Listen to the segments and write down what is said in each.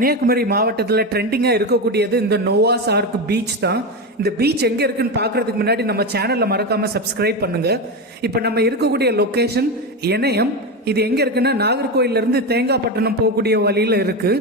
கன்னியாகுமரி மாவட்டத்தில் ட்ரெண்டிங்காக இருக்கக்கூடியது இந்த நோவாஸ் ஆர்க் பீச் தான். இந்த பீச் எங்கே இருக்குன்னு பார்க்கறதுக்கு முன்னாடி நம்ம சேனலில் மறக்காமல் சப்ஸ்கிரைப் பண்ணுங்க. இப்போ நம்ம இருக்கக்கூடிய லொக்கேஷன் இணையம். இது எங்கே இருக்குன்னா நாகர்கோயிலிருந்து தேங்காய்பட்டினம் போகக்கூடிய வழியில் இருக்கு.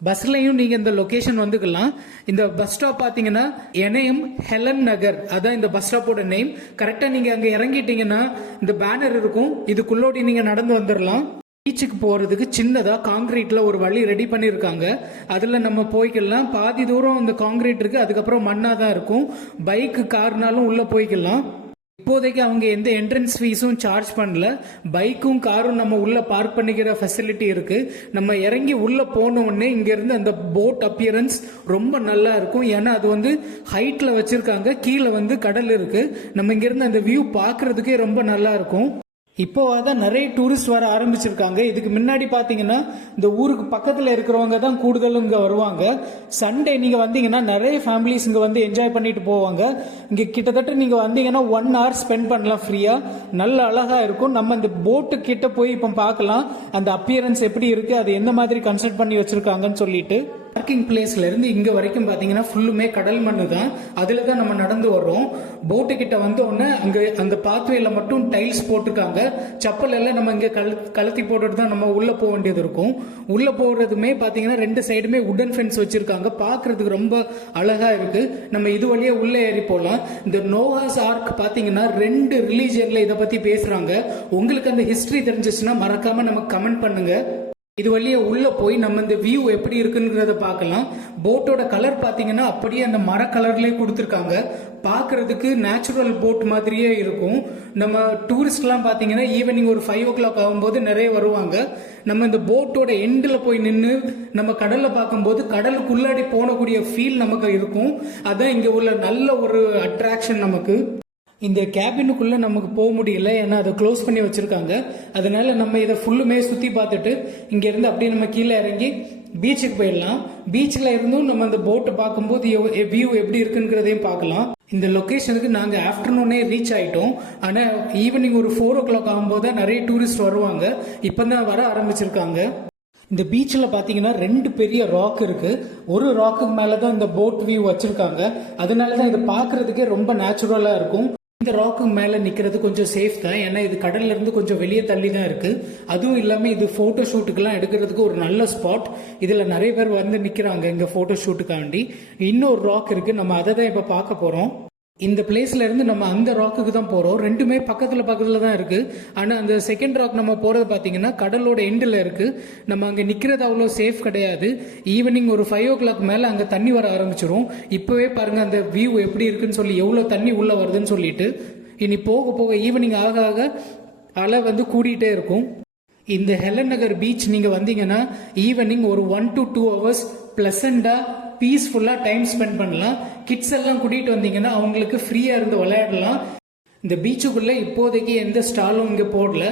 பஸ்லையும் நீங்கள் இந்த லொக்கேஷன் வந்துக்கலாம். இந்த பஸ் ஸ்டாப் பார்த்தீங்கன்னா இணையம் ஹெலன் நகர், அதான் இந்த பஸ் ஸ்டாப்போட நேம். கரெக்டாக நீங்கள் அங்கே இறங்கிட்டீங்கன்னா இந்த பேனர் இருக்கும், இதுக்குள்ளோடி நீங்கள் நடந்து வந்துடலாம். பீச்சுக்கு போகிறதுக்கு சின்னதாக காங்கிரீட்டில் ஒரு வழி ரெடி பண்ணியிருக்காங்க. அதில் நம்ம போய்க்கலாம். பாதி தூரம் இந்த காங்கிரீட் இருக்குது, அதுக்கப்புறம் மண்ணாக தான் இருக்கும். பைக்கு கார்னாலும் உள்ளே போய்க்கலாம். இப்போதைக்கு அவங்க எந்த என்ட்ரன்ஸ் ஃபீஸும் சார்ஜ் பண்ணல. பைக்கும் காரும் நம்ம உள்ள பார்க் பண்ணிக்கிற ஃபெசிலிட்டி இருக்கு. நம்ம இறங்கி உள்ள போன உடனே இங்க இருந்து அந்த போட் அப்பியரன்ஸ் ரொம்ப நல்லா இருக்கும். ஏன்னா அது வந்து ஹைட்ல வச்சிருக்காங்க, கீழே வந்து கடல் இருக்கு. நம்ம இங்க இருந்து அந்த வியூ பார்க்கறதுக்கே ரொம்ப நல்லா இருக்கும். இப்போ தான் நிறைய டூரிஸ்ட் வர ஆரம்பிச்சிருக்காங்க. இதுக்கு முன்னாடி பார்த்தீங்கன்னா இந்த ஊருக்கு பக்கத்தில் இருக்கிறவங்க தான் கூடுதலும் இங்கே வருவாங்க. சண்டே நீங்கள் வந்தீங்கன்னா நிறைய ஃபேமிலிஸ் இங்கே வந்து என்ஜாய் பண்ணிட்டு போவாங்க. இங்கே கிட்டத்தட்ட நீங்கள் வந்தீங்கன்னா 1 hour ஸ்பெண்ட் பண்ணலாம் ஃப்ரீயாக. நல்ல அழகாக இருக்கும். நம்ம இந்த போட்டு கிட்ட போய் இப்போ பார்க்கலாம் அந்த அப்பியரன்ஸ் எப்படி இருக்குது, அது எந்த மாதிரி கன்ஸ்ட்ரக்ட் பண்ணி வச்சுருக்காங்கன்னு சொல்லிட்டு. பார்க்கிங் பிளேஸ்ல இருந்து இங்க வரைக்கும் பாத்தீங்கன்னா ஃபுல்லுமே கடல் மண்ணு தான். அதுல தான் நம்ம நடந்து வர்றோம். போட்டு கிட்ட வந்த உடனே அங்க அந்த பாத்வேல மட்டும் டைல்ஸ் போட்டிருக்காங்க. செப்பல் எல்லாம் நம்ம இங்க கலத்தி போட்டுட்டு தான் நம்ம உள்ள போக வேண்டியது இருக்கும். உள்ள போறதுமே பாத்தீங்கன்னா 2 சைடுமே உடன் ஃபென்ஸ் வச்சிருக்காங்க. பாக்குறதுக்கு ரொம்ப அழகா இருக்கு. நம்ம இது வழியா உள்ள ஏறி போலாம். இந்த நோவாஸ் ஆர்க் பாத்தீங்கன்னா 2 ரிலீஜியன்ல இதை பத்தி பேசுறாங்க. உங்களுக்கு அந்த ஹிஸ்டரி தெரிஞ்சிச்சுன்னா மறக்காம நமக்கு கமெண்ட் பண்ணுங்க. இது வழியா உள்ள போய் நம்ம இந்த வியூ எப்படி இருக்குங்கிறத பார்க்கலாம். போட்டோட கலர் பாத்தீங்கன்னா அப்படியே அந்த மர கலர்லயே கொடுத்துருக்காங்க. பார்க்கறதுக்கு நேச்சுரல் போட் மாதிரியே இருக்கும். நம்ம டூரிஸ்ட் எல்லாம் பாத்தீங்கன்னா ஈவினிங் ஒரு 5 o'clock ஆகும்போது நிறைய வருவாங்க. நம்ம இந்த போட்டோட எண்டில் போய் நின்று நம்ம கடல்ல பார்க்கும்போது கடலுக்குள்ளாடி போனக்கூடிய ஃபீல் நமக்கு இருக்கும். அதான் இங்க உள்ள நல்ல ஒரு அட்ராக்ஷன் நமக்கு. இந்த கேபினுக்குள்ள நமக்கு போக முடியல, ஏன்னா அதை க்ளோஸ் பண்ணி வச்சிருக்காங்க. அதனால நம்ம இதை ஃபுல்லுமே சுத்தி பார்த்துட்டு இங்க இருந்து அப்படியே நம்ம கீழே இறங்கி பீச்சுக்கு போயிடலாம். பீச்சில் இருந்தும் நம்ம அந்த போட்டை பார்க்கும்போது வியூ எப்படி இருக்குங்கிறதையும் பார்க்கலாம். இந்த லொக்கேஷனுக்கு நாங்கள் ஆஃப்டர்நூனே ரீச் ஆயிட்டோம். ஆனால் ஈவினிங் ஒரு 4 o'clock ஆகும்போது நிறைய டூரிஸ்ட் வருவாங்க. இப்போ தான் வர ஆரம்பிச்சிருக்காங்க. இந்த பீச்சில் பார்த்தீங்கன்னா 2 பெரிய ராக் இருக்கு. ஒரு ராக்குக்கு மேலே தான் இந்த போட் வியூ வச்சிருக்காங்க. அதனால தான் இது பார்க்கறதுக்கே ரொம்ப நேச்சுரலாக இருக்கும். இந்த ராக்கு மேலே நிற்கிறது கொஞ்சம் சேஃப் தான், ஏன்னா இது கடல்ல இருந்து கொஞ்சம் வெளியே தள்ளி தான் இருக்கு. அதுவும் இல்லாமல் இது போட்டோ ஷூட்டுக்கெல்லாம் எடுக்கிறதுக்கு ஒரு நல்ல ஸ்பாட். இதில் நிறைய பேர் வந்து நிற்கிறாங்க இங்கே போட்டோ ஷூட்டுக்காண்டி. இன்னொரு ராக் இருக்கு, நம்ம அதை தான் இப்போ பார்க்க போகிறோம். இந்த பிளேஸ்ல இருந்து நம்ம அந்த ராக்குக்கு தான் போறோம். 2மே பக்கத்துல தான் இருக்கு. ஆனா அந்த செகண்ட் ராக் நம்ம போறது பாத்தீங்கன்னா கடலோட எண்டில் இருக்கு. நம்ம அங்க நிக்கிறது அவ்வளோ சேஃப் கிடையாது. ஈவினிங் ஒரு 5 o'clock மேல அங்க தண்ணி வர ஆரம்பிச்சிரும். இப்பவே பாருங்க அந்த வியூ எப்படி இருக்குன்னு சொல்லி, எவ்வளவு தண்ணி உள்ள வருதுன்னு சொல்லிட்டு. இனி போக போக ஈவினிங் ஆக ஆக அலை வந்து கூடிட்டே இருக்கும். இந்த ஹெலன் நகர் பீச் நீங்க வந்தீங்கன்னா ஈவினிங் ஒரு 1 to 2 hours பிளசண்டா பீஸ்ஃபுல்லா டைம் ஸ்பெண்ட் பண்ணலாம். கிட்ஸ் எல்லாம் கூட்டிட்டு வந்தீங்கன்னா அவங்களுக்கு ஃப்ரீயா இருந்து விளையாடலாம். இந்த பீச்சுக்குள்ள இப்போதைக்கு எந்த ஸ்டாலும் இங்க போடல.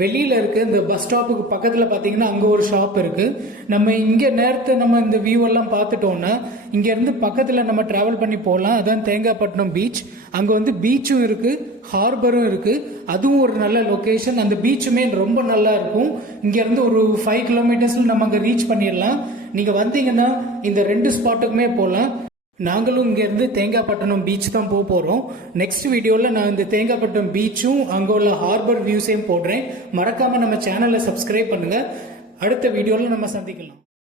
வெளியில இருக்கு இந்த பஸ் ஸ்டாப்புக்கு பக்கத்துல பாத்தீங்கன்னா அங்க ஒரு ஷாப் இருக்கு. நம்ம இங்க நேரத்தை நம்ம இந்த வியூ எல்லாம் பார்த்துட்டோம்னா இங்க இருந்து பக்கத்துல நம்ம டிராவல் பண்ணி போகலாம். அதான் தேங்காய்பட்டினம் பீச். அங்க வந்து பீச்சும் இருக்கு, ஹார்பரும் இருக்கு. அதுவும் ஒரு நல்ல லொகேஷன். அந்த பீச்சுமே ரொம்ப நல்லா இருக்கும். இங்க இருந்து ஒரு 5 kilometers நம்ம அங்க ரீச் பண்ணிடலாம். நீங்க வந்தீங்கன்னா இந்த 2 ஸ்பாட்டுக்குமே போகலாம். நாங்களும் இங்க இருந்து தேங்காய்பட்டினம் பீச் தான் போறோம். நெக்ஸ்ட் வீடியோல நான் இந்த தேங்காய்பட்டினம் பீச்சும் அங்க உள்ள ஹார்பர் வியூஸையும் போடுறேன். மறக்காம நம்ம சேனலை சப்ஸ்கிரைப் பண்ணுங்க. அடுத்த வீடியோல நம்ம சந்திக்கலாம்.